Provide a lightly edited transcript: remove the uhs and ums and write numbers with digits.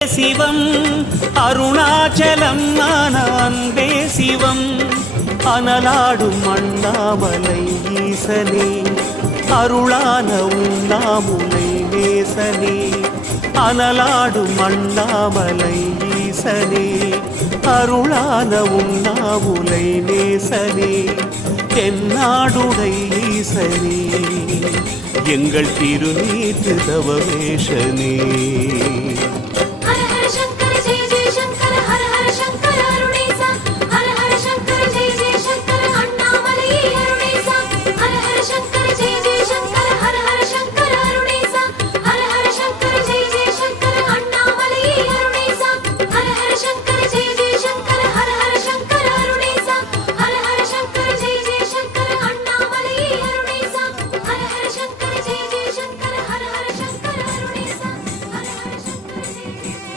சிவம் அருணாச்சலம் ஞான அன்பே சிவம் அனலாடும் அண்ணாமலை ஈசனே அருளான உண்ணாமுலை நேசனே அனலாடும் அண்ணாமலை ஈசனே அருளான உண்ணாமுலை நேசனே தென்னாடுடை ஈசனே எங்கள் திருநீற்று தவவேஷனே.